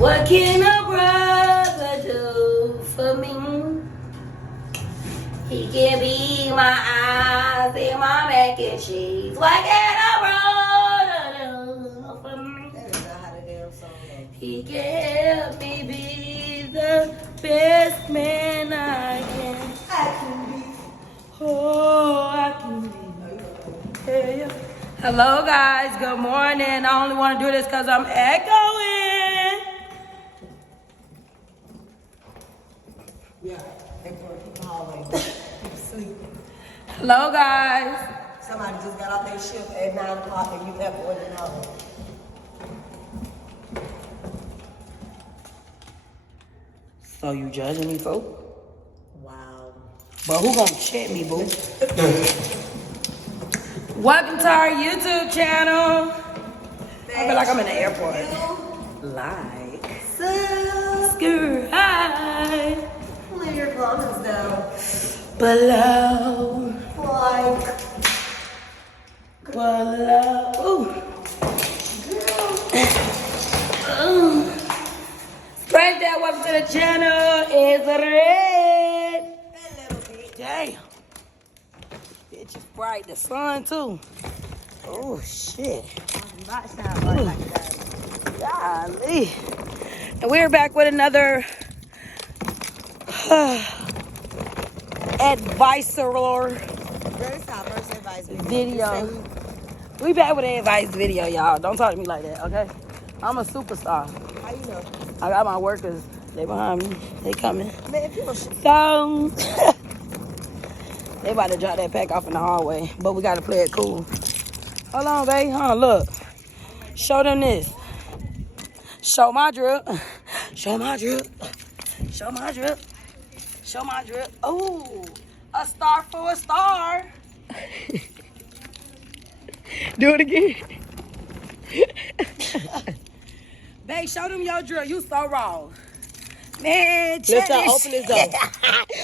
What can a brother do for me? He can be my eyes and my mac and cheese. What can a brother do for me? That is not how the damn song goes. He can help me be the best man I can. I can be. Oh, I can be. Yeah. Hello, guys. Good morning. I only want to do this because I'm echoing. Yeah, they put the hallway. Keep sleeping. Hello, guys. Somebody just got off their shift at 9 o'clock and you left for an hour. So you judging me, boo? Wow. But who gonna check me, boo? Welcome to our YouTube channel. I feel like I'm in the airport. Like, subscribe Leave your comments down. below. Like, Below. Ooh. Spread that welcome to the channel is red. a little bit. Damn. Bitch is bright. The sun too. Oh shit. Not sound like that. Golly. And we're back with another advice-er Very top first advice video. We back with an advice video, y'all. Don't talk to me like that, okay? I'm a superstar. How you know? I got my workers. They behind me. They coming. Man, if you don't shit. So, they about to drop that pack off in the hallway. But we got to play it cool. Hold on, babe. Look. Show them this. Show my drip. Show my drip. Show my drip. Show my drip. Oh, a star for a star. Do it again. Babe, show them your drill. You so raw. Man, check Let's this open this door.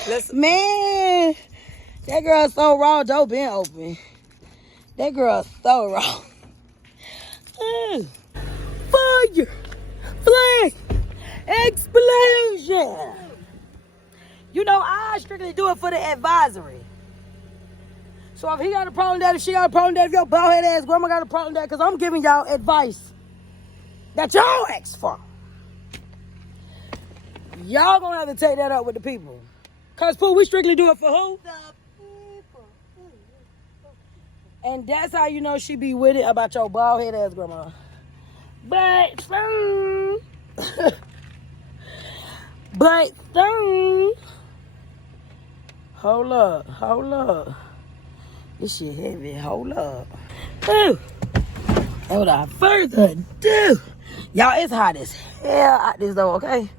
Let's. Man, that girl so raw. Joe been open. That girl so raw. Fire, flame, explosion. You know, I strictly do it for the advisory. So if he got a problem with that, if she got a problem with that, if your bald head ass grandma got a problem with that, because I'm giving y'all advice that y'all asked for. Y'all gonna have to take that up with the people. Cause Pooh, we strictly do it for who? The people. And that's how you know she be with it about your bald head ass grandma. But but hold up. This shit heavy. Hold up. Ooh. And without further ado, y'all, it's hot as hell out this though, okay?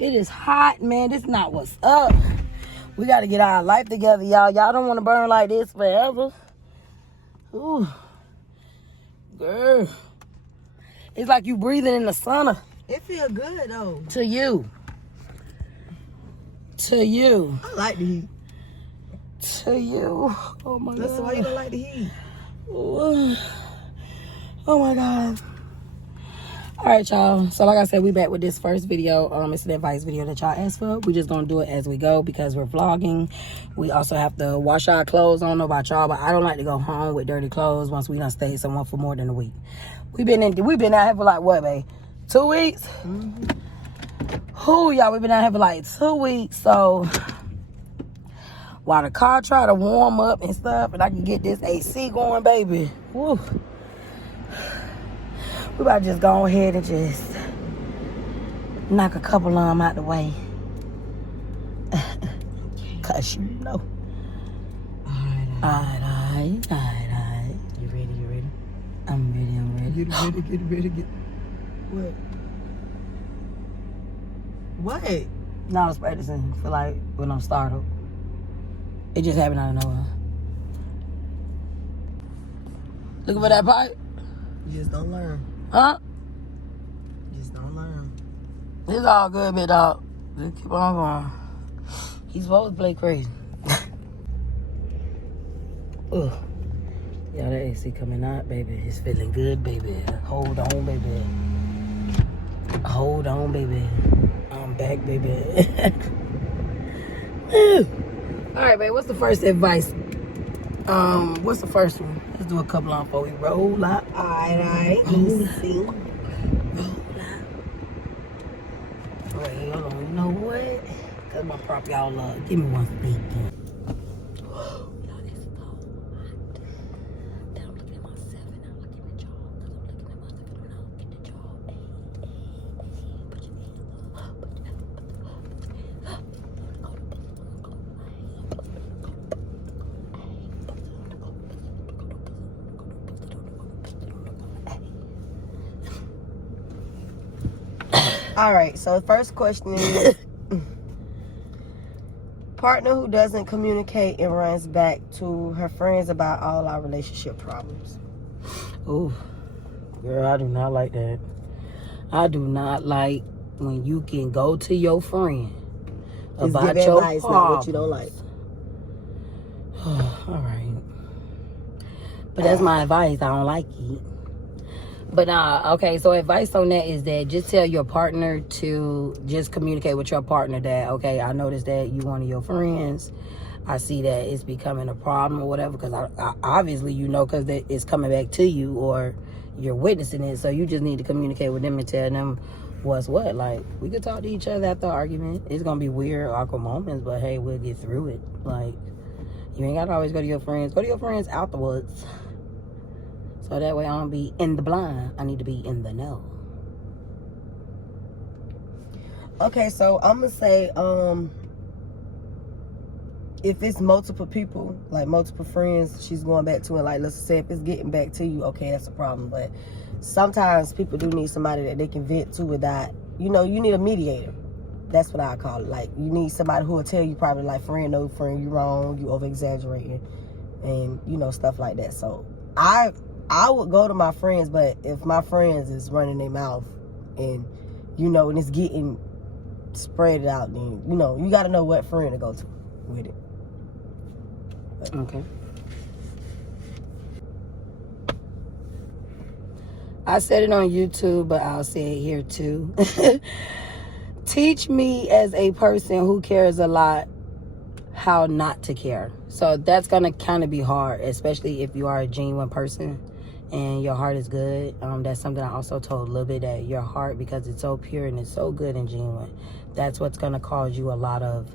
It is hot, man. This not what's up. We got to get our life together, y'all. Y'all don't want to burn like this forever. Ooh. Girl. It's like you breathing in the sauna. It feel good though. To you. To you. I like the heat. To you. Oh my That's God. why you don't like the heat. Ooh. Oh my God. All right, y'all. So like I said, we back with this first video. It's an advice video that y'all asked for. We just gonna do it as we go because we're vlogging. We also have to wash our clothes. I don't know about y'all, but I don't like to go home with dirty clothes once we done stayed somewhere for more than a week. We've been out here for like what, babe? 2 weeks? Mm-hmm. Ooh, y'all, we've been out here for like 2 weeks. So while the car try to warm up and stuff, and I can get this AC going, baby. Woo. We about to just go ahead and just knock a couple of them out the way. Cause you know. Alright. You ready? I'm ready. Get ready. What? What? No, I was practicing for like when I'm startled. It just happened out of nowhere. Looking for that pipe? You just don't learn. Huh? You just don't learn. It's all good, big dog. Just keep on going. He's supposed to play crazy. Ugh. Y'all, that AC coming out, baby. It's feeling good, baby. Hold on, baby. Hold on, baby. I'm back, baby. All right, babe. What's the first advice? What's the first one? Let's do a couple on before we roll up. All right. See. Wait, hold on. You know what? Cause my prop y'all up. Give me 150. All right. So the first question is, partner who doesn't communicate and runs back to her friends about all our relationship problems. Ooh, girl, I do not like that. I do not like when you can go to your friend about give your advice, not what you don't like. All right. But that's my advice. I don't like it. But okay, so advice on that is that just tell your partner to just communicate with your partner that, okay, I noticed that you one of your friends. I see that it's becoming a problem or whatever, because I obviously you know because it's coming back to you or you're witnessing it. So you just need to communicate with them and tell them what's what. Like, we could talk to each other after the argument. It's going to be weird, awkward moments, but hey, we'll get through it. Like, you ain't got to always go to your friends. Go to your friends afterwards. So that way I don't be in the blind. I need to be in the know. Okay, so I'm gonna say, if it's multiple people, like multiple friends she's going back to, and like let's say if it's getting back to you, okay, that's a problem. But sometimes people do need somebody that they can vent to without, you need a mediator. That's what I call it. Like, you need somebody who will tell you probably like, friend, no friend, you wrong, you over exaggerating, and stuff like that. So I would go to my friends, but if my friends is running their mouth and and it's getting spread out, then you got to know what friend to go to with it. But. Okay. I said it on YouTube, but I'll say it here too. Teach me as a person who cares a lot how not to care. So that's gonna kind of be hard, especially if you are a genuine person and your heart is good. That's something I also told Lil Bit, that your heart, because it's so pure and it's so good and genuine, that's what's gonna cause you a lot of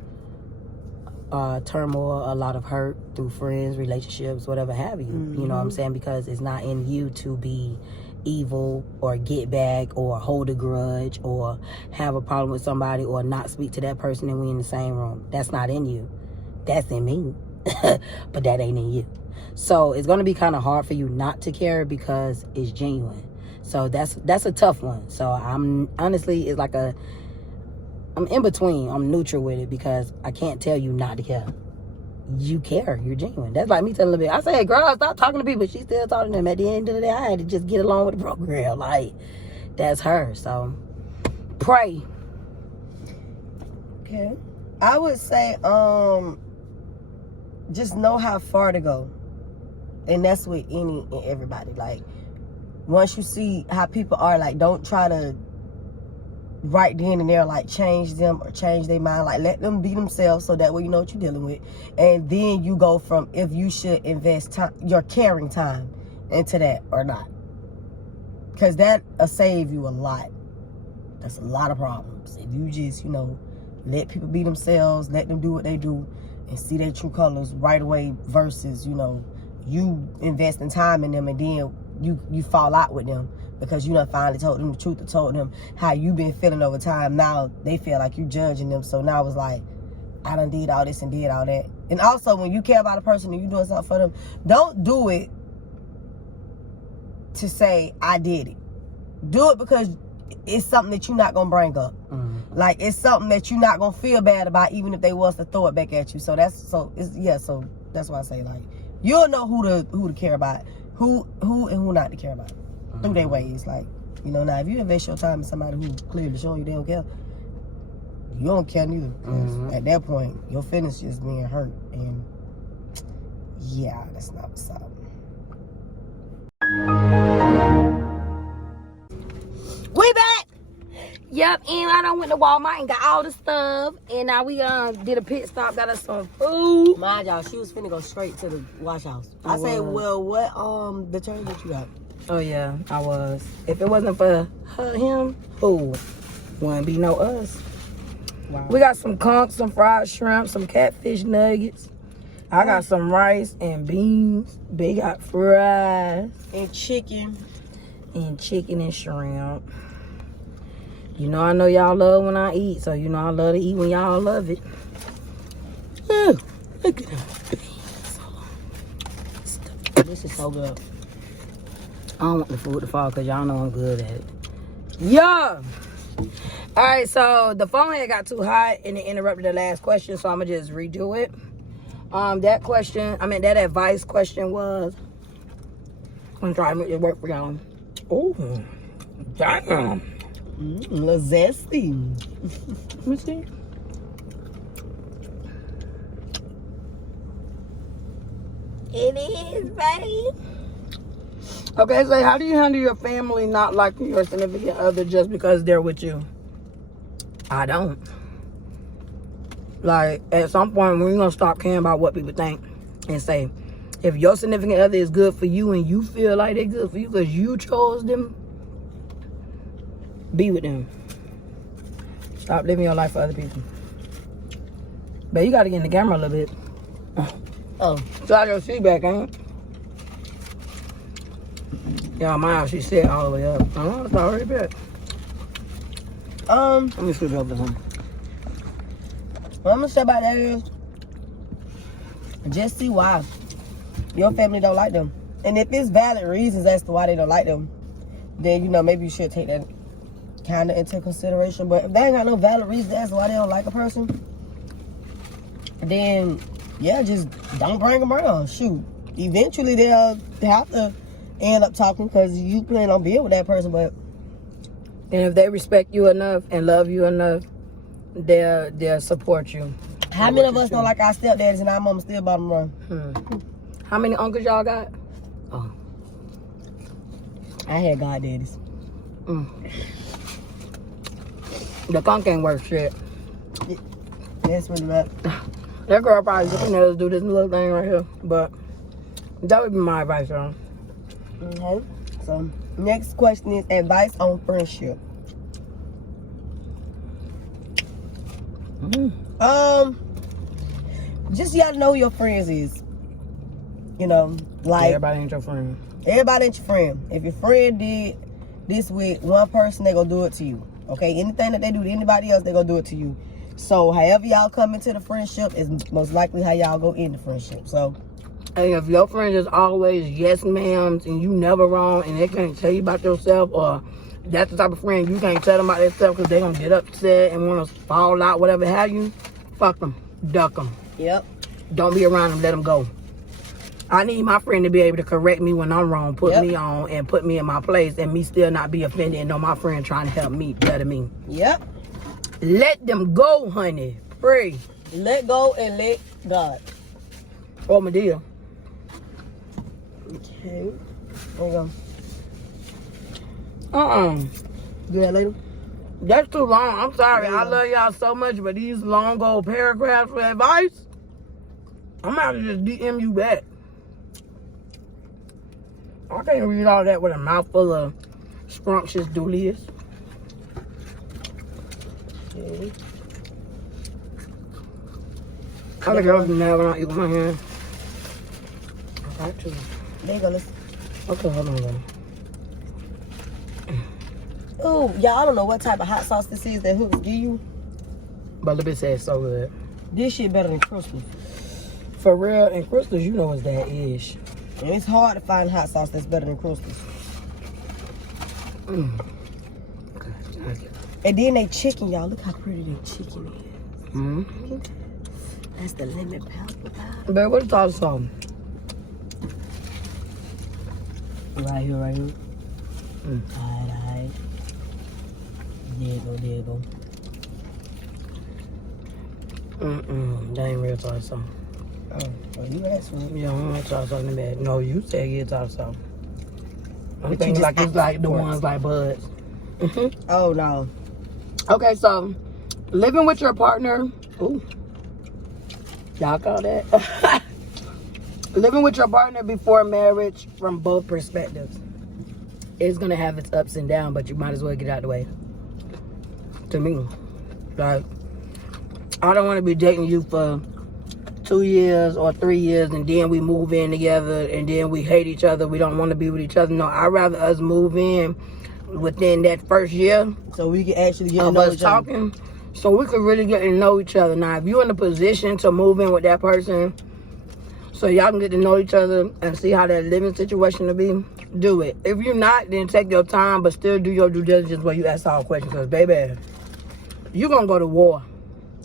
turmoil, a lot of hurt through friends, relationships, whatever have you. Mm-hmm. You know what I'm saying? Because it's not in you to be evil or get back or hold a grudge or have a problem with somebody or not speak to that person and we in the same room. That's not in you. That's in me. But that ain't in you. So it's going to be kind of hard for you not to care because it's genuine. So that's a tough one. So I'm honestly, it's like I'm in between. I'm neutral with it because I can't tell you not to care. You care. You're genuine. That's like me telling a little bit. I say, girl, stop talking to people. She's still talking to them. At the end of the day, I had to just get along with the program. Like, that's her. So, pray. Okay. I would say, just know how far to go. And that's with any and everybody. Like, once you see how people are, like, don't try to right then and there, like, change them or change their mind. Like, let them be themselves so that way you know what you're dealing with. And then you go from if you should invest time, your caring time into that or not. Because that'll save you a lot. That's a lot of problems. If you just, let people be themselves, let them do what they do, and see their true colors right away versus, you investing time in them and then you fall out with them because you done finally told them the truth and told them how you been feeling over time. Now they feel like you judging them. So now it's like, I done did all this and did all that. And also, when you care about a person and you doing something for them, don't do it to say, I did it. Do it because it's something that you're not going to bring up. Mm-hmm. Like, it's something that you're not going to feel bad about even if they was to throw it back at you. So that's why I say, like, you'll know who to care about, who and who not to care about. Mm-hmm. Through their ways. Like, now if you invest your time in somebody who clearly showing you they don't care, you don't care neither. Mm-hmm. At that point, your feelings just being hurt. And yeah, that's not what's up. We back! Yep, and I done went to Walmart and got all the stuff. And now we did a pit stop, got us some food. Mind y'all, she was finna go straight to the wash house. I was. said, well, what detergent you got? Oh yeah, I was. If it wasn't for him, who? Wouldn't be no us. Wow. We got some conch, some fried shrimp, some catfish nuggets. I got some rice and beans. They got fries. And chicken. And chicken and shrimp. You know I know y'all love when I eat, so you know I love to eat when y'all love it. Ooh, look at them beans. This is so good. I don't want the food to fall because y'all know I'm good at it. Yeah. All right, so the phone had got too hot and it interrupted the last question, so I'm going to just redo it. That advice question was, I'm trying to make it work for y'all. Oh, damn. Little zesty. Let me see. It is, babe. Okay, so how do you handle your family not liking your significant other just because they're with you? I don't. Like, at some point, we're going to stop caring about what people think and say, if your significant other is good for you and you feel like they're good for you because you chose them, be with them. Stop living your life for other people. But you got to get in the camera a little bit. Oh. So I got your feedback, ain't it? Yeah, my house, she sit all the way up. Oh, it's already back. Let me switch over to him. What I'm gonna say about that is, just see why your family don't like them. And if it's valid reasons as to why they don't like them, then, you know, maybe you should take that kind of into consideration. But if they ain't got no valid reasons as to why they don't like a person, then, yeah, just don't bring them around. Shoot. Eventually, they'll have to end up talking because you plan on being with that person, but... And if they respect you enough and love you enough, they'll support you. How many of us don't like our stepdaddies and our mama still bottom run? How many uncles y'all got? Oh. I had goddaddies. The conch ain't worth shit. That's really bad. That girl probably looking at us do this little thing right here. But that would be my advice, y'all. Okay. So, next question is advice on friendship. Just you gotta know who your friends is. You know, like Everybody ain't your friend. Everybody ain't your friend. If your friend did this with one person, they gonna do it to you. Okay? Anything that they do to anybody else, they gonna do it to you. So, however y'all come into the friendship is most likely how y'all go in the friendship. So, and if your friend is always yes ma'ams and you never wrong and they can't tell you about yourself, or that's the type of friend you can't tell them about themselves because they're going to get upset and want to fall out, whatever have you, fuck them. Duck them. yep. Don't be around them. Let them go. I need my friend to be able to correct me when I'm wrong, put me on, and put me in my place, and me still not be offended and know my friend trying to help me better me. Yep. Let them go, honey. Pray. Let go and let God. Oh, my dear. Okay. There you go. Do that later? That's too long. I'm sorry. I love y'all so much, but these long old paragraphs for advice, I'm gonna have to just DM you back. I can't read all that with a mouthful of scrumptious doolies. Okay. I think I'll be mad when I eat with my hand. I got to. There you go. Listen. Okay, hold on, though. Ooh, y'all, I don't know what type of hot sauce this is that Hooks give you. But the bitch said it's so good. This shit better than Christmas. For real, and Crystals, you know it's that ish. And it's hard to find hot sauce that's better than Christmas. And then they chicken, y'all. Look how pretty their chicken is. That's the lemon pepper. Babe, what's the tartar sauce? Right here, right here. Alright. There you go, there you go. That ain't real tartar sauce. Oh, well, you asked for it. Yeah, I don't want tartar sauce in the bag. No, you said get tartar sauce. I'm But thinking you like just it's like the asked for it. ones like Bud's. Oh, no. Okay, so living with your partner. Ooh, y'all call that? Living with your partner before marriage, from both perspectives, is gonna have its ups and downs, but you might as well get out of the way. To me, like, I don't want to be dating you for 2 years or 3 years and then we move in together and then we hate each other. We don't want to be with each other. No, I'd rather us move in within that first year, so we can actually get to of know us each other. talking, so we could really get to know each other. Now, if you're in a position to move in with that person, so y'all can get to know each other and see how that living situation will be, do it. If you're not, then take your time, but still do your due diligence where you ask all questions. Because, baby, you're going to go to war.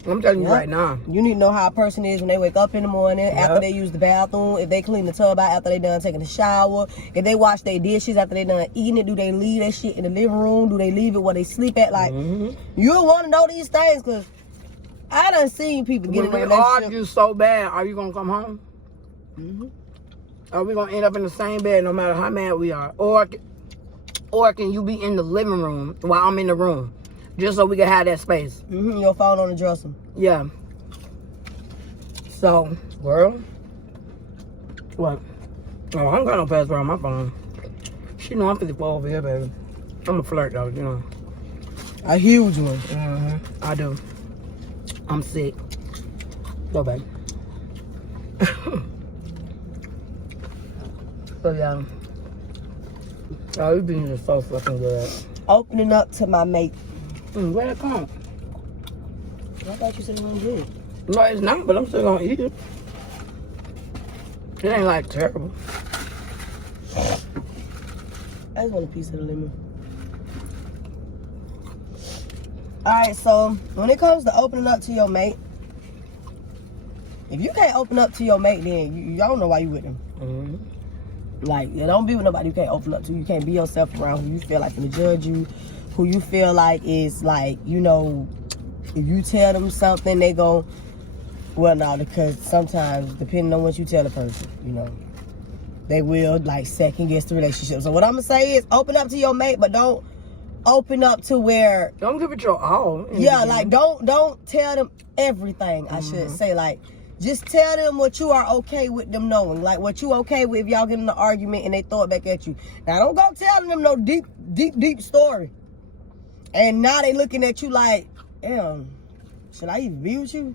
I'm telling you right now. You need to know how a person is when they wake up in the morning, after they use the bathroom, if they clean the tub out after they done taking a shower, if they wash their dishes after they done eating it, do they leave that shit in the living room? Do they leave it where they sleep at? Like, you'll want to know these things, because I done seen people get in a When we relationship. argue so bad, are you going to come home? Are we going to end up in the same bed no matter how mad we are? Or can you be in the living room while I'm in the room? Just so we can have that space. Your phone on the dresser. Yeah. So, girl. What? Oh, I don't got no password on my phone. She know I'm 54 over here, baby. I'm a flirt, though, you know. A huge one. I do. I'm sick. Go, baby. So, yeah. Oh, these beans are so fucking good. Opening up to my mate. Where'd it come? I thought you said it wasn't good. No, it's not, but I'm still gonna eat it. It ain't like terrible. I just want a piece of the lemon. Alright, so when it comes to opening up to your mate, if you can't open up to your mate, then you don't know why you with them. Like, you don't be with nobody you can't open up to. You can't be yourself around who you feel like can judge you, who you feel like is like, you know, if you tell them something, they go, well, no, because sometimes, depending on what you tell the person, you know, they will, like, second guess the relationship. So what I'm going to say is open up to your mate, but don't open up to where... Don't give it your all. Yeah, like, don't tell them everything, I should say. Like, just tell them what you are okay with them knowing. Like, what you okay with if y'all get in an argument and they throw it back at you. Now, don't go telling them no deep story. And now they looking at you like, damn, should I even be with you?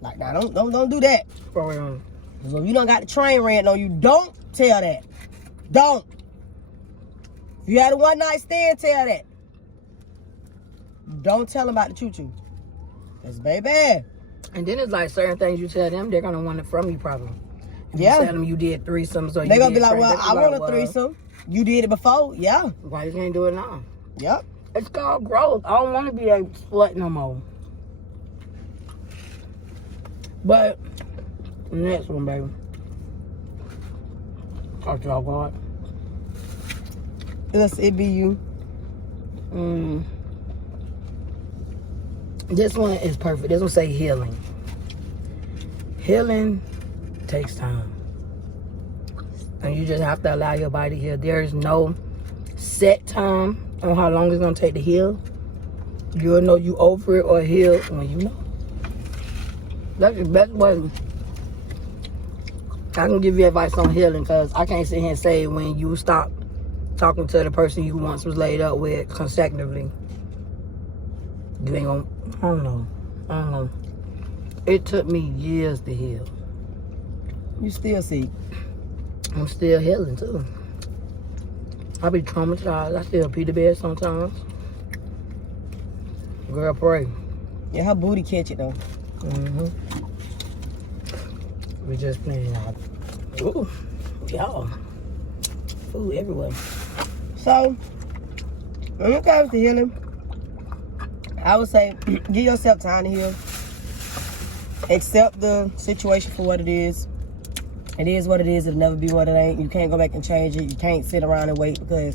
Like, nah, don't do that. For real. So if you done got the train ran on you, don't tell that. Don't. If you had a one night stand, tell that. Don't tell them about the choo-choo. Cause baby. And then it's like certain things you tell them, they're gonna want it from you probably. If you tell them you did threesomes, or they you gonna be did like, train, well, I want a threesome. You did it before, yeah. Why you can't do it now? Yep. It's called growth. I don't want to be a slut no more. But the next one, baby. Talk to y'all, God. It be you. This one is perfect. This one say healing. Healing takes time. And you just have to allow your body to heal. There is no set time on how long it's going to take to heal. You'll know you over it or heal when you know. That's the best way. I can give you advice on healing because I can't sit here and say when you stop talking to the person you once was laid up with consecutively, you ain't gonna, I don't know. It took me years to heal. You still see. I'm still healing too. I be traumatized. I still pee the bed sometimes. Girl, pray. Yeah, her booty catch it though. We just playing out. Ooh, y'all. Food everywhere. So, when it comes to healing, I would say give yourself time to heal. Accept the situation for what it is. It is what it is. It'll never be what it ain't. You can't go back and change it. You can't sit around and wait because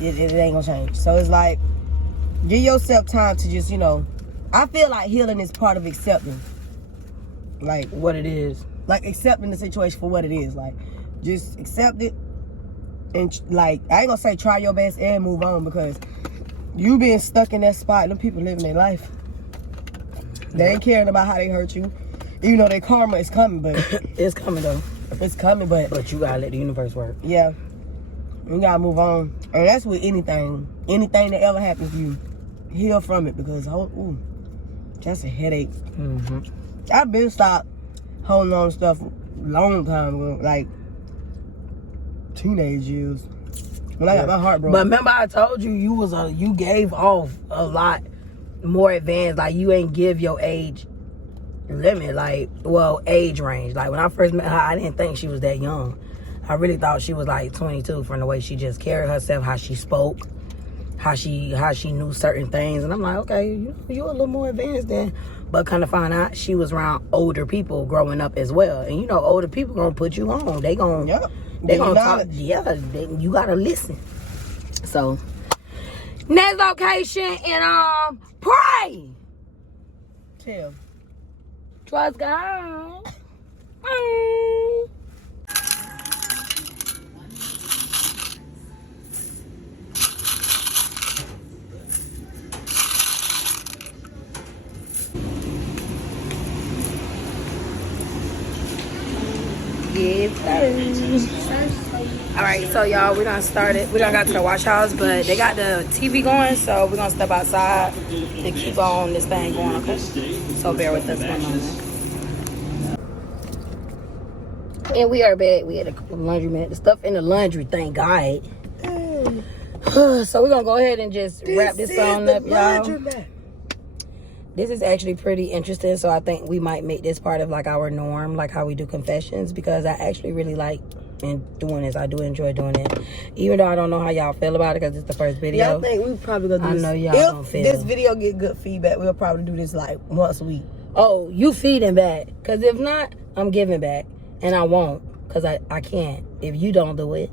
it ain't gonna change. So it's like, give yourself time to just, you know, I feel like healing is part of accepting. Like, what it is. Like, accepting the situation for what it is. Like, just accept it. And, like, I ain't gonna say try your best and move on because you being stuck in that spot, them people living their life. They ain't caring about how they hurt you. You know their karma is coming, but it's coming though. It's coming, but you gotta let the universe work. Yeah, you gotta move on, and that's with anything that ever happens to you. Heal from it, because that's a headache. I've been stopped holding on to stuff a long time ago, like teenage years, when I got my heart broken. But remember, I told you you gave off a lot more advanced. Like, you ain't give your age limit, like, well, age range. Like, when I first met her, I didn't think she was that young. I really thought she was like 22 from the way she just carried herself, how she spoke, how she knew certain things. And I'm like, okay, you a little more advanced than. But kind of find out she was around older people growing up as well. And you know, older people gonna put you on. They gonna talk. Yeah, you gotta listen. So next location in pray. Tell. Trust God. All right, so y'all, we done started. We done got to the wash house, but they got the TV going, so we're gonna step outside and keep on this thing going, okay? So bear with us one moment. And we are back. We had a laundromat. The stuff in the laundry, thank God. So we're gonna go ahead and just wrap this on up, y'all. This is actually pretty interesting, so I think we might make this part of like our norm, like how we do confessions, because I actually really like doing this. I do enjoy doing it, even though I don't know how y'all feel about it because it's the first video. Yeah, I think we probably gonna do this. I know y'all don't feel. If this video get good feedback, we'll probably do this like once a week. Oh, you feeding back, because if not, I'm giving back, and I won't, because I can't if you don't do it.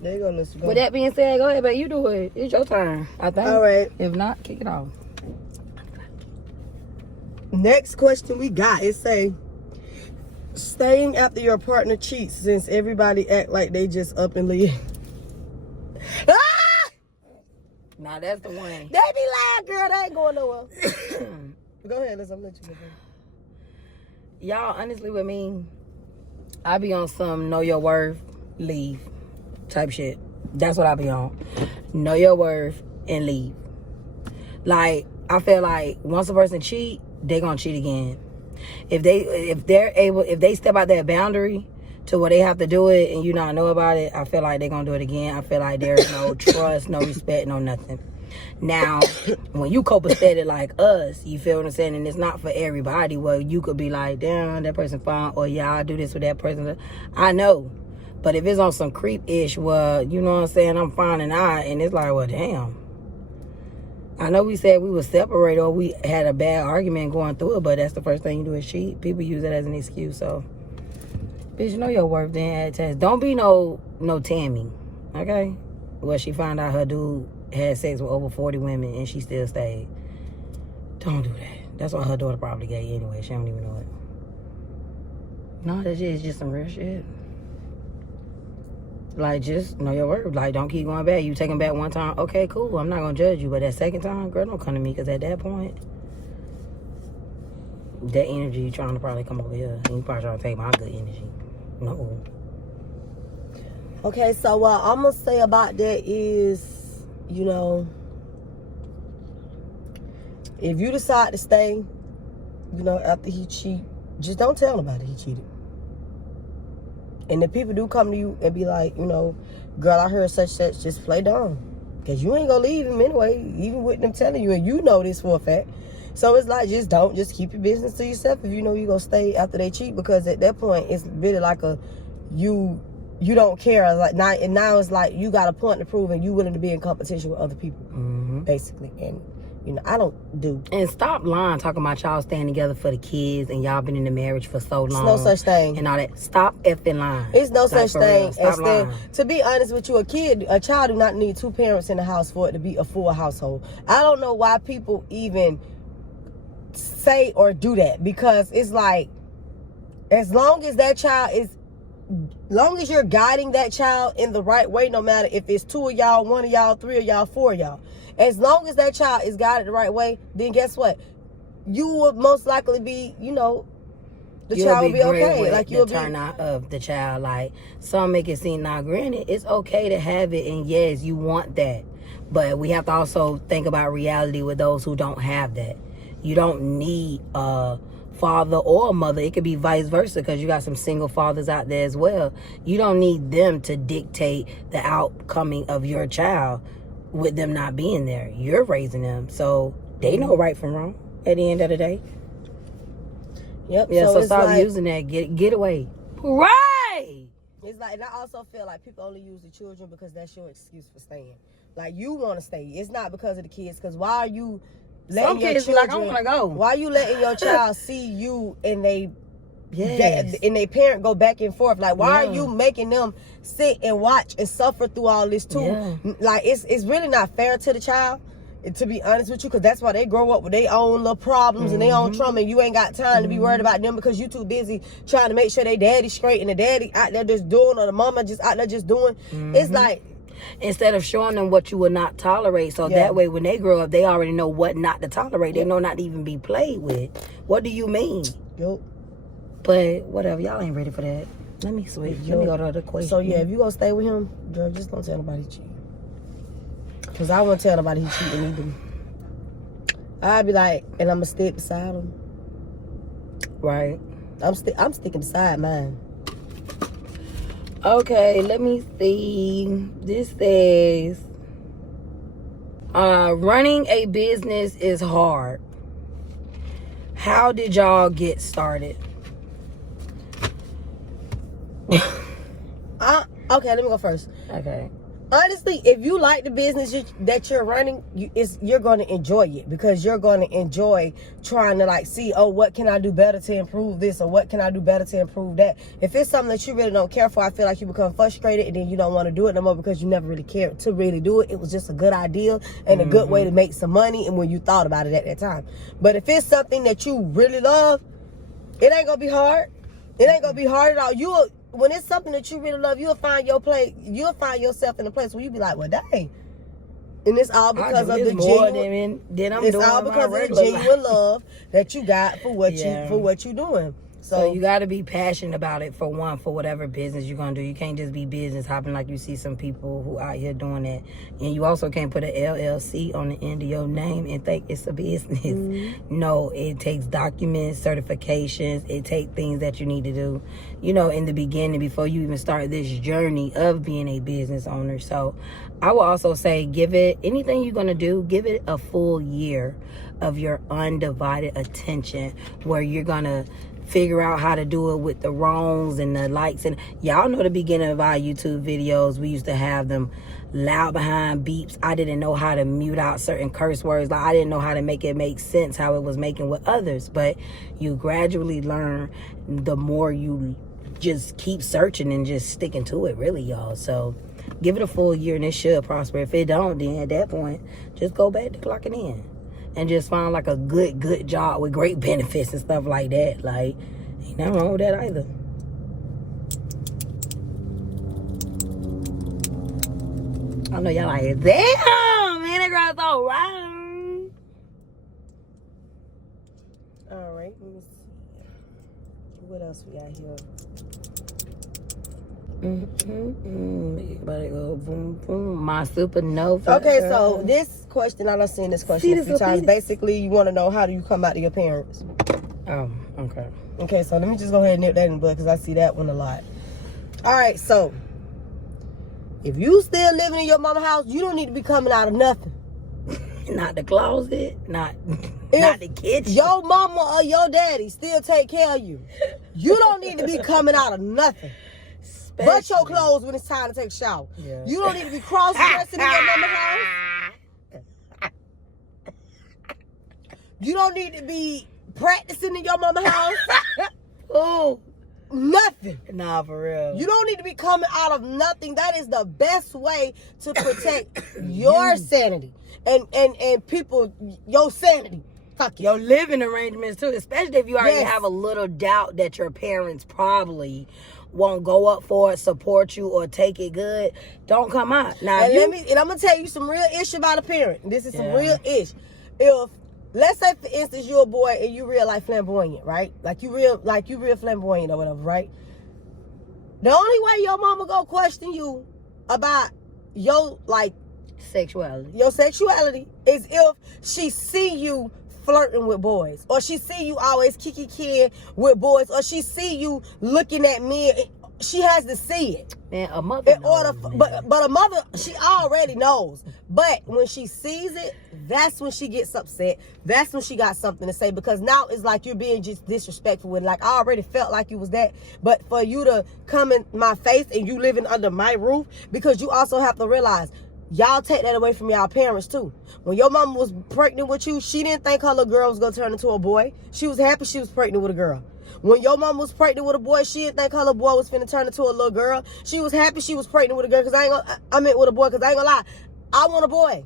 There you go, Mr. With that being said, go ahead, babe. You do it. It's your turn, I think. All right. If not, kick it off. Next question we got is staying after your partner cheats since everybody act like they just up and leave. Now that's the one. They be lying, girl. They ain't going nowhere. Go ahead, I'm let you go. Y'all, honestly, with me, I be on some know your worth, leave type shit. That's what I be on. Know your worth and leave. Like, I feel like once a person cheat, they gonna cheat again. If they step out that boundary to where they have to do it and you not know about it, I feel like they gonna do it again. I feel like there's no trust, no respect, no nothing. Now, when you copacetic like us, you feel what I'm saying, and it's not for everybody. Well, you could be like, damn, that person fine, or yeah, I do this with that person. I know. But if it's on some creep-ish, well, you know what I'm saying, I'm finding out, and it's like, well, damn. I know we said we were separated or we had a bad argument going through it, but that's the first thing you do is cheat. People use that as an excuse, so. Bitch, know your worth, then add test. Don't be no Tammy, okay? Well, she found out her dude had sex with over 40 women and she still stayed. Don't do that. That's why her daughter probably gay anyway. She don't even know it. No, that shit is just some real shit. Like, just know your word. Like, don't keep going back. You take them back one time, okay, cool. I'm not going to judge you. But that second time, girl, don't come to me. Because at that point, that energy, you trying to probably come over here. And you probably trying to take my good energy. No. Okay, so what I'm going to say about that is, you know, if you decide to stay, you know, after he cheat, just don't tell nobody he cheated. And if people do come to you and be like, you know, girl, I heard such, just play dumb. Because you ain't going to leave him anyway, even with them telling you. And you know this for a fact. So it's like, just keep your business to yourself if you know you're going to stay after they cheat. Because at that point, it's really like you don't care. Like now it's like you got a point to prove and you willing to be in competition with other people, basically. And, you know, I don't do. And stop lying, talking about y'all staying together for the kids and y'all been in the marriage for so long. It's no such thing. And all that. Stop effing lying. It's no such thing as lying. To be honest with you, a child do not need two parents in the house for it to be a full household. I don't know why people even say or do that, because it's like, as long as that child is long as you're guiding that child in the right way, no matter if it's 2 of y'all, 1 of y'all, 3 of y'all, 4 of y'all, as long as that child is guided the right way, then guess what? You will most likely be, you know, the child will be okay. Like you'll be turn out of the child. Like some make it seem, now granted, it's okay to have it, and yes, you want that, but we have to also think about reality with those who don't have that. You don't need a father or a mother. It could be vice versa, because you got some single fathers out there as well. You don't need them to dictate the outcoming of your child with them not being there. You're raising them, so they know right from wrong at the end of the day. Yep. Yeah, so stop like, using that. Get away. Right. It's like, and I also feel like people only use the children because that's your excuse for staying. Like, you want to stay. It's not because of the kids. Because why are you letting your children, like, I want to go. Why are you letting your child see you and and their parent go back and forth? Like, why are you making them sit and watch and suffer through all this too? Yeah. Like, it's really not fair to the child, to be honest with you, because that's why they grow up with their own little problems and their own trauma, and you ain't got time to be worried about them because you too busy trying to make sure they daddy's straight and the daddy out there just doing, or the mama just out there just doing. It's like, instead of showing them what you will not tolerate, so that way when they grow up, they already know what not to tolerate. They know not to even be played with. What do you mean? Yep. But whatever, y'all ain't ready for that. Let me switch. Let me go to the other question. So yeah, if you gonna stay with him, girl, just don't tell nobody cheating. Because I won't tell nobody he cheating either. I'd be like, and I'm gonna stick beside him. Right. I'm sticking beside mine. Okay, let me see. This says, running a business is hard. How did y'all get started? Okay, let me go first. Okay. Honestly, if you like the business that you're running, you're going to enjoy it, because you're going to enjoy trying to like see, oh, what can I do better to improve this, or what can I do better to improve that. If it's something that you really don't care for, I feel like you become frustrated and then you don't want to do it no more because you never really cared to really do it. It was just a good idea and a good way to make some money, and when you thought about it at that time. But if it's something that you really love, it ain't going to be hard. It ain't going to be hard at all. When it's something that you really love, you'll find yourself in a place where you be like, well, dang. And it's all because of the genuine love that you got for what you doing. So you got to be passionate about it, for one, for whatever business you're going to do. You can't just be business hopping like you see some people who out here doing that. And you also can't put an LLC on the end of your name and think it's a business. No, it takes documents, certifications. It takes things that you need to do, you know, in the beginning before you even start this journey of being a business owner. So I will also say, give it, anything you're going to do, give it a full year of your undivided attention, where you're going to figure out how to do it with the wrongs and the likes. And y'all know the beginning of our YouTube videos, we used to have them loud behind beeps. I didn't know how to mute out certain curse words. Like, I didn't know how to make it make sense how it was making with others. But you gradually learn the more you just keep searching and just sticking to it, really, y'all. So give it a full year and it should prosper. If it don't, then at that point, just go back to clocking in. And just find like a good job with great benefits and stuff like that. Like, ain't nothing wrong with that either. I know y'all like, damn, man, that girl's so right. All right, let me see. What else we got here? Everybody go boom, boom. My supernova. Okay, so this question, I've seen this question a few times. Basically, you want to know, how do you come out to your parents? Oh, okay. Okay, so let me just go ahead and nip that in the bud, because I see that one a lot. All right, so if you still living in your mama's house, you don't need to be coming out of nothing. Not the closet, not the kitchen. Your mama or your daddy still take care of you. You don't need to be coming out of nothing. But your clothes when it's time to take a shower. Yeah. You don't need to be cross-dressing in your mama's house. You don't need to be practicing in your mama's house. Oh, nothing. Nah, for real. You don't need to be coming out of nothing. That is the best way to protect your sanity and people, your sanity. Fuck your living arrangements too, especially if you already have a little doubt that your parents probably won't go up for it, support you, or take it good, don't come out. Now, And I'm gonna tell you some real ish about a parent. This is some real ish. If let's say for instance you're a boy and you real like flamboyant, right? Like you real flamboyant or whatever, right? The only way your mama gonna question you about your sexuality is if she see you flirting with boys, or she see you always kid with boys, or she see you looking at men. She has to see it. Man, a mother knows, but a mother, she already knows. But when she sees it, that's when she gets upset. That's when she got something to say, because now it's like you're being just disrespectful with, like, I already felt like you was that, but for you to come in my face and you living under my roof, because you also have to realize, y'all take that away from y'all parents too. When your mama was pregnant with you, she didn't think her little girl was gonna turn into a boy. She was happy she was pregnant with a girl. When your mama was pregnant with a boy, she didn't think her little boy was finna turn into a little girl. She was happy she was pregnant with a girl, because I meant with a boy, because I ain't gonna lie, I want a boy.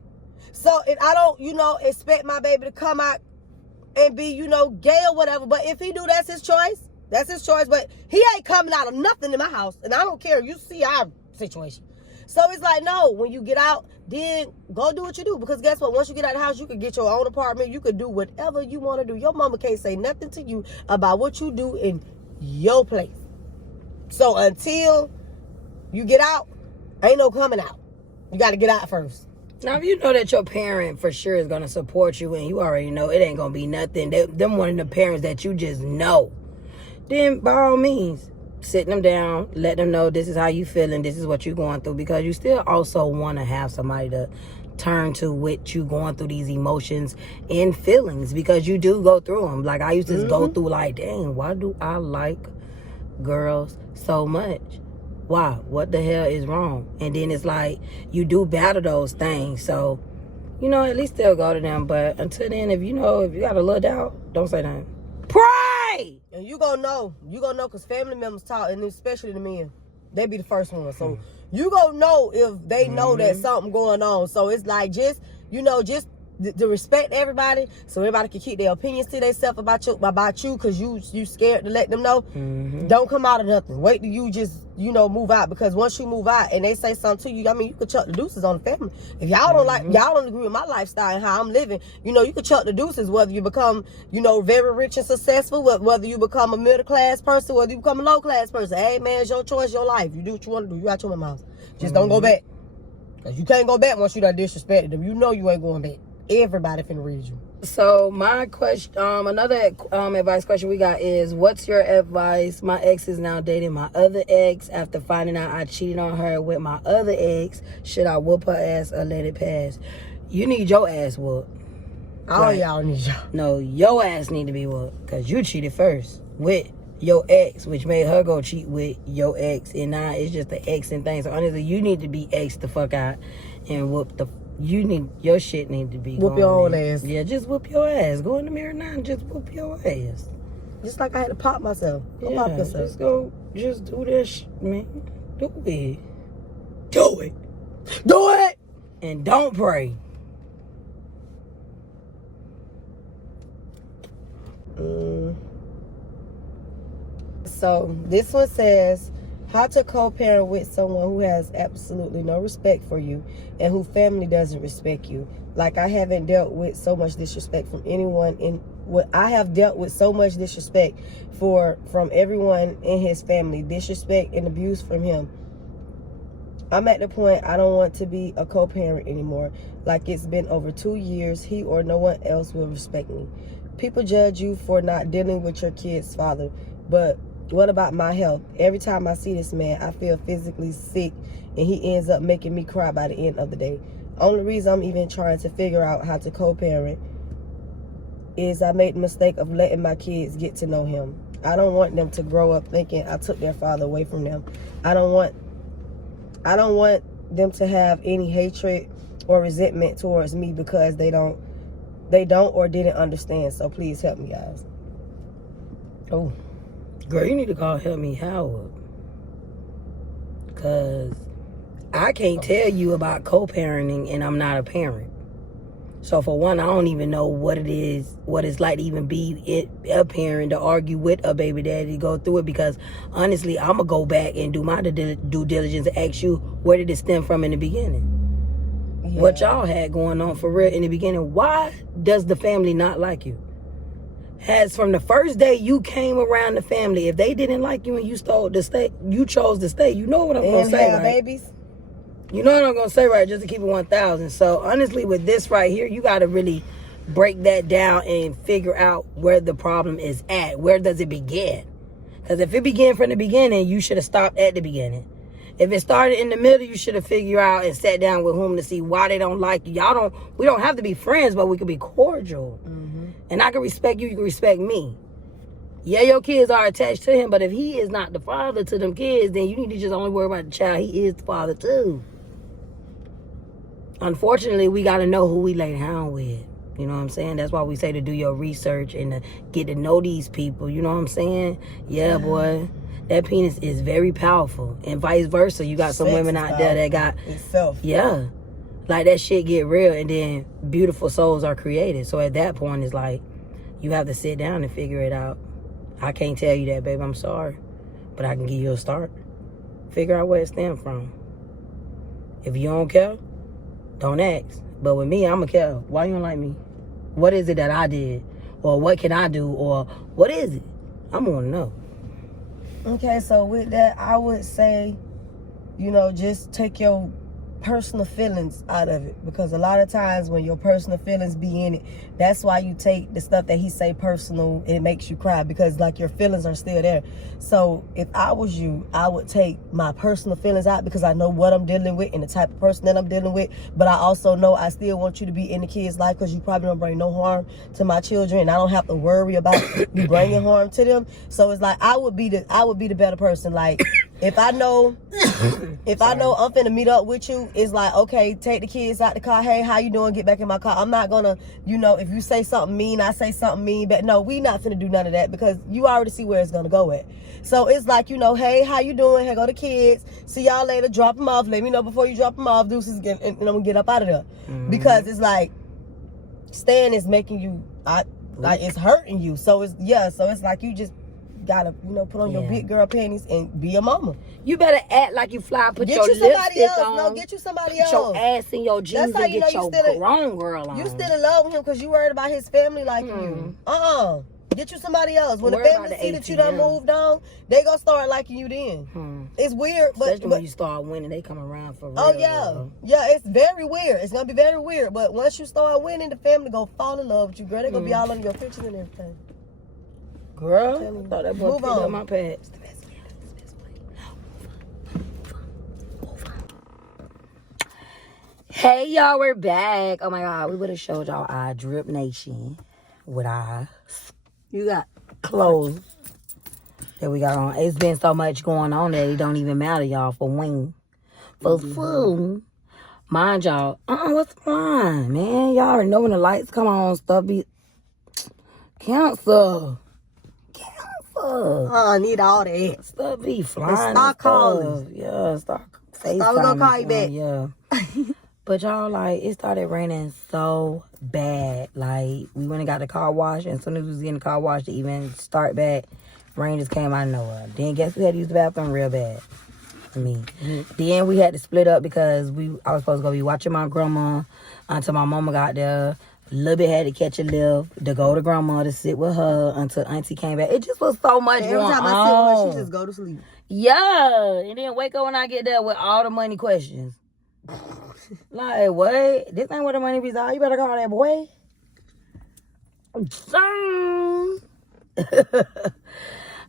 So if I don't, expect my baby to come out and be, gay or whatever. But if he do, that's his choice. That's his choice. But he ain't coming out of nothing in my house. And I don't care. You see our situation. So it's like, no, when you get out, then go do what you do. Because guess what? Once you get out of the house, you can get your own apartment. You can do whatever you want to do. Your mama can't say nothing to you about what you do in your place. So until you get out, ain't no coming out. You got to get out first. Now, if you know that your parent for sure is going to support you, and you already know it ain't going to be nothing, them one of the parents that you just know, then by all means, sit them down, let them know this is how you feeling, this is what you're going through, because you still also want to have somebody to turn to with you going through these emotions and feelings, because you do go through them. Like, I used to go through, like, dang, why do I like girls so much? Why? What the hell is wrong? And then it's like, you do battle those things. So, at least still go to them. But until then, if you got a little doubt, don't say nothing. Pray! And you gonna know. You gonna know, because family members talk, and especially the men. They be the first ones. So you gonna know if they know that something going on. So it's like, just to respect everybody, so everybody can keep their opinions to themselves about you, because you scared to let them know. Don't come out of nothing. Wait till you just move out, because once you move out and they say something to you, I mean, you could chuck the deuces on the family. If y'all don't agree with my lifestyle and how I'm living, you could chuck the deuces, whether you become very rich and successful, whether you become a middle class person, whether you become a low class person. Hey man, it's your choice, your life. You do what you want to do. You out your mama's house. Just don't go back, because you can't go back once you done disrespected them. You ain't going back. Everybody finna read you. So my question, another advice question we got is, what's your advice? My ex is now dating my other ex. After finding out I cheated on her with my other ex, should I whoop her ass or let it pass? You need your ass whooped. All y'all need y'all. No, your ass need to be whooped, because you cheated first with your ex, which made her go cheat with your ex, and now it's just the ex and things. So honestly, you need to be ex the fuck out and whoop the. Your shit need to be whoop your own ass. Yeah, just whoop your ass. Go in the mirror now and just whoop your ass. Just like I had to pop myself. Pop yourself. Just do that shit, man. Do it. Do it. Do it. And don't pray. So this one says, how to co-parent with someone who has absolutely no respect for you and who family doesn't respect you. Like, I haven't dealt with so much disrespect from anyone I have dealt with so much disrespect from everyone in his family, disrespect and abuse from him. I'm at the point I don't want to be a co-parent anymore. Like, it's been over 2 years. He or no one else will respect me. People judge you for not dealing with your kid's father, but what about my health? Every time I see this man, I feel physically sick, and he ends up making me cry by the end of the day. Only reason I'm even trying to figure out how to co-parent is I made the mistake of letting my kids get to know him. I don't want them to grow up thinking I took their father away from them. I don't want them to have any hatred or resentment towards me because they don't or didn't understand. So please help me, guys. Oh. Girl, you need to call Help Me Howard. Because I can't tell you about co-parenting and I'm not a parent. So for one, I don't even know what it is, what it's like to even be a parent, to argue with a baby daddy, to go through it, because honestly, I'm going to go back and do my due diligence and ask you, where did it stem from in the beginning? Yeah. What y'all had going on for real in the beginning? Why does the family not like you? Has from the first day you came around the family, if they didn't like you and you chose to stay, you know what I'm going to say, right? Babies. You know what I'm going to say, right? Just to keep it 1,000. So, honestly, with this right here, you got to really break that down and figure out where the problem is at. Where does it begin? Because if it began from the beginning, you should have stopped at the beginning. If it started in the middle, you should have figured out and sat down with whom to see why they don't like you. We don't have to be friends, but we can be cordial. Mm-hmm. And I can respect you, you can respect me. Yeah, your kids are attached to him, but if he is not the father to them kids, then you need to just only worry about the child. He is the father too. Unfortunately, we got to know who we lay down with. You know what I'm saying? That's why we say to do your research and to get to know these people. You know what I'm saying? Yeah, boy. That penis is very powerful. And vice versa. You got some women out there that got... itself. Yeah. Like, that shit get real, and then beautiful souls are created. So at that point, it's like, you have to sit down and figure it out. I can't tell you that, babe. I'm sorry. But I can give you a start. Figure out where it stems from. If you don't care, don't ask. But with me, I'm going to care. Why you don't like me? What is it that I did? Or what can I do? Or what is it? I'm going to know. Okay, so with that, I would say, just take your personal feelings out of it, because a lot of times when your personal feelings be in it, that's why you take the stuff that he say personal, it makes you cry, because like your feelings are still there. So if I was you, I would take my personal feelings out, because I know what I'm dealing with and the type of person that I'm dealing with, but I also know I still want you to be in the kid's life, because you probably don't bring no harm to my children, and I don't have to worry about you bringing harm to them. So it's like I would be the better person. Like if I know I'm finna meet up with you, it's like, okay, take the kids out the car. Hey, how you doing? Get back in my car. I'm not gonna, if you say something mean, I say something mean. But no, we not finna do none of that, because you already see where it's gonna go at. So it's like, hey, how you doing? Here go the kids. See y'all later. Drop them off. Let me know before you drop them off. Deuces, and I'm gonna get up out of there. Mm-hmm. Because it's like, staying is making you, like it's hurting you. So it's like you just gotta, put on your big girl panties and be a mama. You better act like you fly, put your lipstick on. No, get you somebody else. Put your ass in your jeans and get your grown girl on. You still in love with him because you worried about his family liking you. Get you somebody else. When the family see that you done moved on, they gonna start liking you then. It's weird, but especially when you start winning, they come around for real. Oh yeah, yeah. It's very weird. It's gonna be very weird. But once you start winning, the family gonna fall in love with you, girl. They gonna be all under your pictures and everything. Girl, I thought that boy picked up my pads. Hey y'all, we're back. Oh my god, we would have showed y'all our drip nation with our clothes that we got on. It's been so much going on that it don't even matter, y'all, for wing. For food. Mind y'all, what's fine, man? Y'all already know when the lights come on, stuff be cancer. I need all that. Stuff be flying. Start calling. Yeah, start FaceTiming. Start gonna call you back. Yeah. But y'all, like, it started raining so bad. Like, we went and got the car wash, and as soon as we was getting the car wash to even start back, rain just came out of nowhere. Then guess we had to use the bathroom real bad. I mean, then we had to split up because I was supposed to go be watching my grandma until my mama got there. Lil Bit had to catch a lift to go to grandma to sit with her until auntie came back. It just was so much going on. Every time I sit with her, she just go to sleep. Yeah, and then wake up when I get there with all the money questions. Like, what? This ain't where the money resides. You better call that boy. All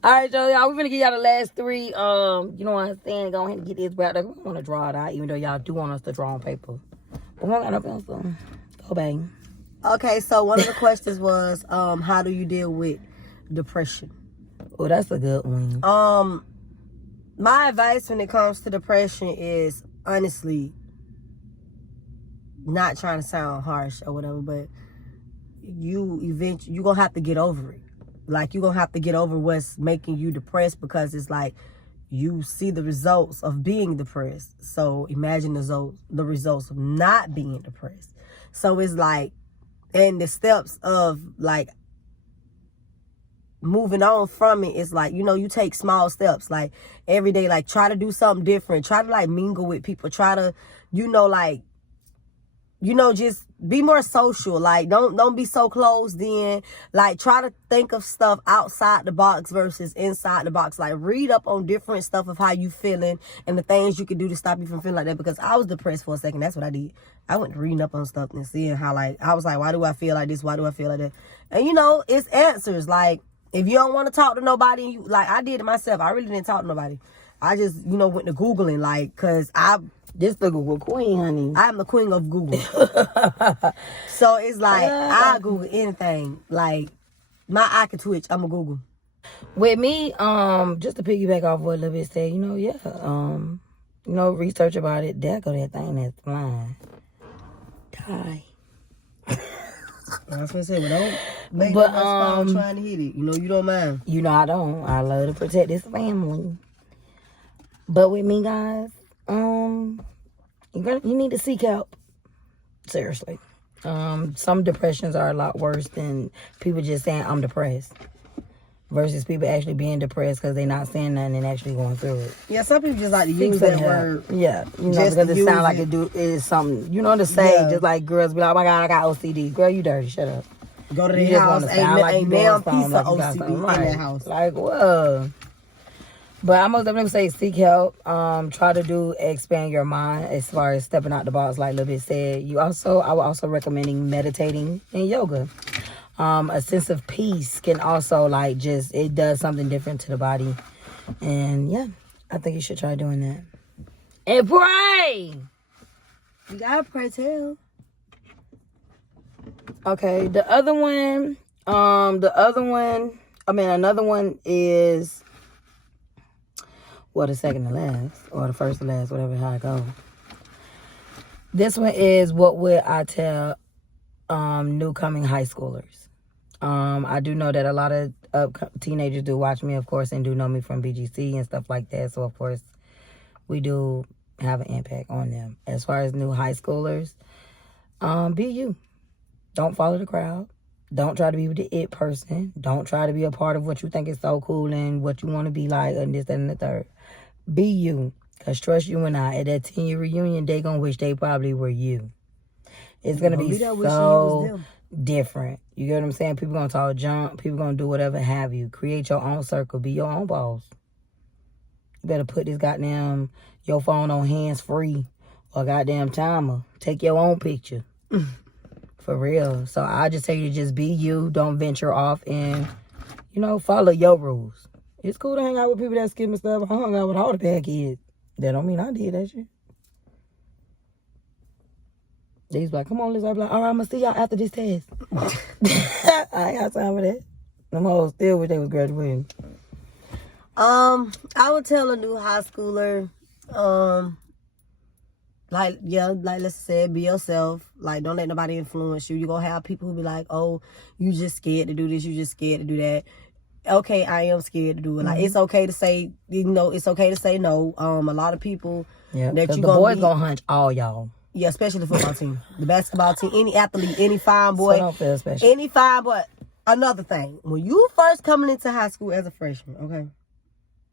right, y'all. We're gonna give y'all the last three. You know what I'm saying? Go ahead and get this wrapped up. We want to draw it out, even though y'all do want us to draw on paper. But we don't got no pencil. Go bang. Okay, so one of the questions was, how do you deal with depression? Oh, that's a good one. My advice when it comes to depression is, honestly, not trying to sound harsh or whatever, but you're gonna have to get over it. Like, you're gonna have to get over what's making you depressed, because it's like you see the results of being depressed. So imagine the results of not being depressed. So it's like, And the steps of like moving on from it is like, you know, you take small steps like every day, like try to do something different, try to like mingle with people, try to, you know, like, you know, just be more social. Like don't be so closed in. Like try to think of stuff outside the box versus inside the box. Like read up on different stuff of how you feeling and the things you can do to stop you from feeling like that. Because I was depressed for a second. That's what I did. I went reading up on stuff and seeing how, like, I was like, why do I feel like this? Why do I feel like that? And you know, it's answers. Like if you don't want to talk to nobody, you, like I did it myself. I really didn't talk to nobody. I just, you know, went to Googling, like, cause This the Google queen, honey. I'm the queen of Google. So it's like, I Google anything. Like, my eye can twitch, I'm a Google. With me, just to piggyback off what Lil Bit said, you know, yeah, you know, research about it. There go that thing that's flying. Die. I was gonna say, but don't make no phone trying to hit it. You know, you don't mind. You know I don't. I love to protect this family. But with me, guys, you need to seek help. Seriously. Some depressions are a lot worse than people just saying I'm depressed versus people actually being depressed because they're not saying nothing and actually going through it. Yeah, some people just like to use that word. Yeah, you know, because it sounds like it is something, you know, to say, just like girls be like, oh my God, I got OCD. Girl, you dirty, shut up. Go to the house, ain't damn piece of OCD in that house. Like, whoa. But I most definitely say seek help. Try to expand your mind as far as stepping out the box, like Lil Bit said. I would also recommending meditating and yoga. A sense of peace can also it does something different to the body. And yeah, I think you should try doing that. And pray. You gotta pray too. Okay, another one is, well, the second to last, or the first to last, whatever, how it goes. This one is, what would I tell new coming high schoolers? I do know that a lot of teenagers do watch me, of course, and do know me from BGC and stuff like that. So, of course, we do have an impact on them. As far as new high schoolers, be you. Don't follow the crowd. Don't try to be the it person. Don't try to be a part of what you think is so cool and what you want to be like and this, that, and the third. Be you. Because trust you and I, at that 10-year reunion, they going to wish they probably were you. It's going to be so different. You get what I'm saying? People going to talk junk. People going to do whatever have you. Create your own circle. Be your own boss. You better put your phone on hands-free or goddamn timer. Take your own picture. For real. So I just tell you to just be you. Don't venture off and, you know, follow your rules. It's cool to hang out with people that skip and stuff. I hung out with all the bad kids. That don't mean I did that shit. They's like, come on, Liz. I be like, all right, I'm going to see y'all after this test. I ain't got time for that. Them hoes still wish they was graduating. I would tell a new high schooler, like let's say, be yourself. Like, don't let nobody influence you. You're going to have people who be like, oh, you just scared to do this. You just scared to do that. Okay, I am scared to do it. Like, it's okay to say, you know, it's okay to say no. A lot of people that you the boys gonna hunch all y'all. Yeah, especially the football team, the basketball team, any athlete, any fine boy. So don't feel special. Any fine boy. Another thing, when you first coming into high school as a freshman, okay,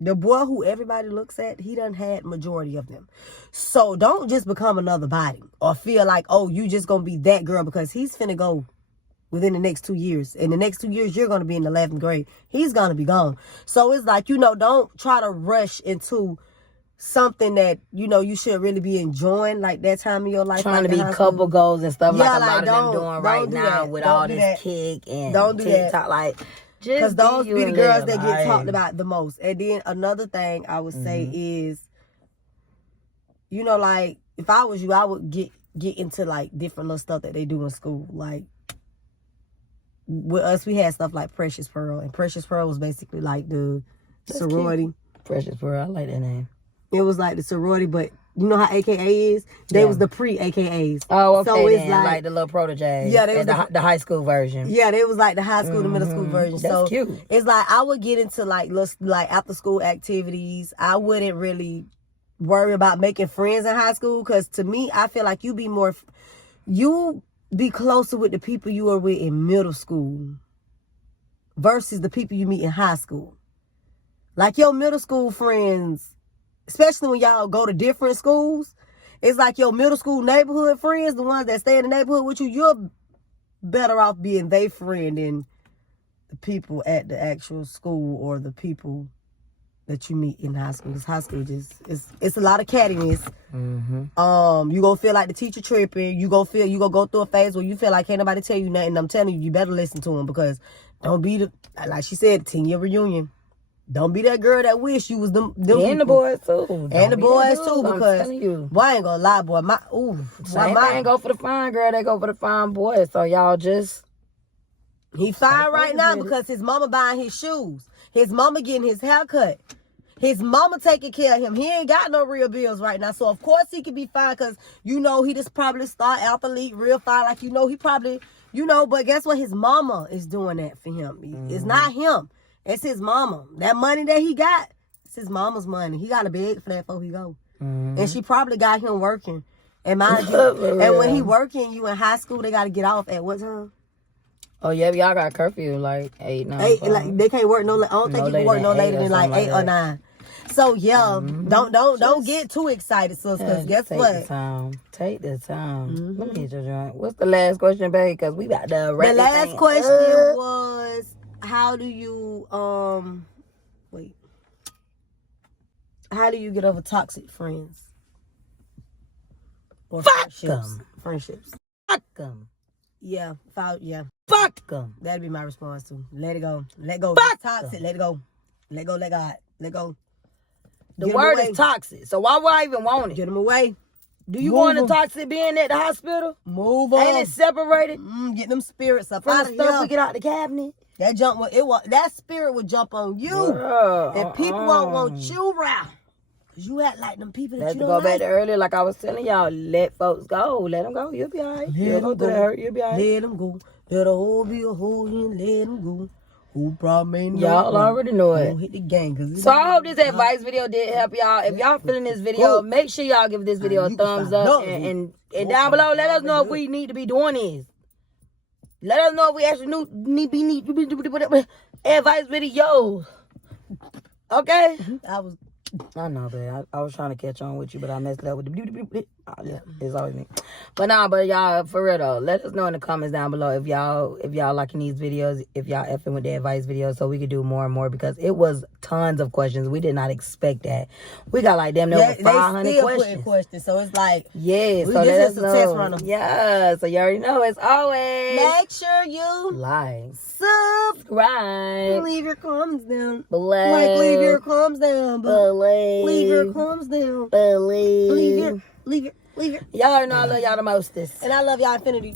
the boy who everybody looks at, he done had majority of them. So don't just become another body or feel like, oh, you just gonna be that girl, because he's finna go within the next 2 years. In the next 2 years, you're gonna be in the 11th grade. He's gonna be gone. So it's like, you know, don't try to rush into something that, you know, you should really be enjoying, like that time of your life. Trying to be couple goals and stuff, like a lot of them doing right now with all this kick and TikTok. Like, because those be the girls that get talked about the most. And then another thing I would say is, you know, like, if I was you, I would get into like different little stuff that they do in school. Like, with us, we had stuff like Precious Pearl, and Precious Pearl was basically like the sorority. Cute. Precious Pearl, I like that name. It was like the sorority, but you know how AKA is? They was the pre-AKAs. Oh, okay. So it's like the little protege. Yeah, they was the high school version. Yeah, they was like the high school, the middle school version. That's so cute. It's like I would get into like after school activities. I wouldn't really worry about making friends in high school, because to me, I feel like you be closer with the people you are with in middle school versus the people you meet in high school. Like your middle school friends, especially when y'all go to different schools, it's like your middle school neighborhood friends, the ones that stay in the neighborhood with you, you're better off being their friend than the people at the actual school or the people that you meet in high school. Because high school it's a lot of cattiness. Mm-hmm. You gonna feel like the teacher tripping. You gonna go through a phase where you feel like can't nobody tell you nothing. I'm telling you, you better listen to them, because don't be like she said, 10-year reunion. Don't be that girl that wish you was them and people. the boys too. And the boys too, I'm because telling you. boy, I ain't gonna lie, boy. Same thing go for the fine girl, they go for the fine boy. So y'all just he fine right now because his mama buying his shoes. His mama getting his haircut. His mama taking care of him. He ain't got no real bills right now. So, of course, he could be fine because, you know, he just probably star athlete, real fine. Like, you know, he probably, you know, but guess what? His mama is doing that for him. It's not him. It's his mama. That money that he got, it's his mama's money. He got to beg for that before he go. And she probably got him working. And mind you, and when he working, you in high school, they got to get off at what time? Oh, yeah, y'all got curfew like 8, 9. 8, like, they can't work I don't think you can work no later than like 8 or 9. So yeah, don't get too excited, sis, because guess what? Take the time. Let me hit your joint. What's the last question, babe? Because we got the The last question was, how do you how do you get over toxic friends? Or Fuck friendships. Fuck them. Yeah, Fuck them. That'd be my response too. Let it go. Let go. Fuck toxic. Let it go. Let go. Let God. Let go. The word is toxic. So why would I even want it? Get them away. Do you want a toxic being at the hospital? Move on. Ain't it separated? Get them spirits up from out the of stuff here. we get out the cabinet. That spirit would jump on you. And people won't want you around. Cause you act like them people that you don't like. Let's go back to earlier, like I was telling y'all, let folks go. Let them go. You'll be all right. You'll go through the hurt. You'll be all right. Let them go. Let a hole be a hole and let them go. Who probably ain't y'all already know it. Hit the gang, so I hope this advice video did help y'all. If y'all feeling this video, make sure y'all give this video a thumbs up. And down below, let us know if we need to be doing this. Let us know if we actually need advice video. Okay? I know, babe. I was trying to catch on with you, but I messed up with the it's always me. But y'all, for real though, let us know in the comments down below if y'all liking these videos, if y'all effing with the advice videos, so we could do more and more, because it was tons of questions. We did not expect that. We got like damn near over 500 questions. So it's like, yeah. So this is a test runner. Yeah. So you already know, as always, make sure you like, subscribe, leave your comments down below. Like, leave your comments down below. Leave your comments down below. Leave your. Y'all already know I love y'all the mostest. And I love y'all infinity.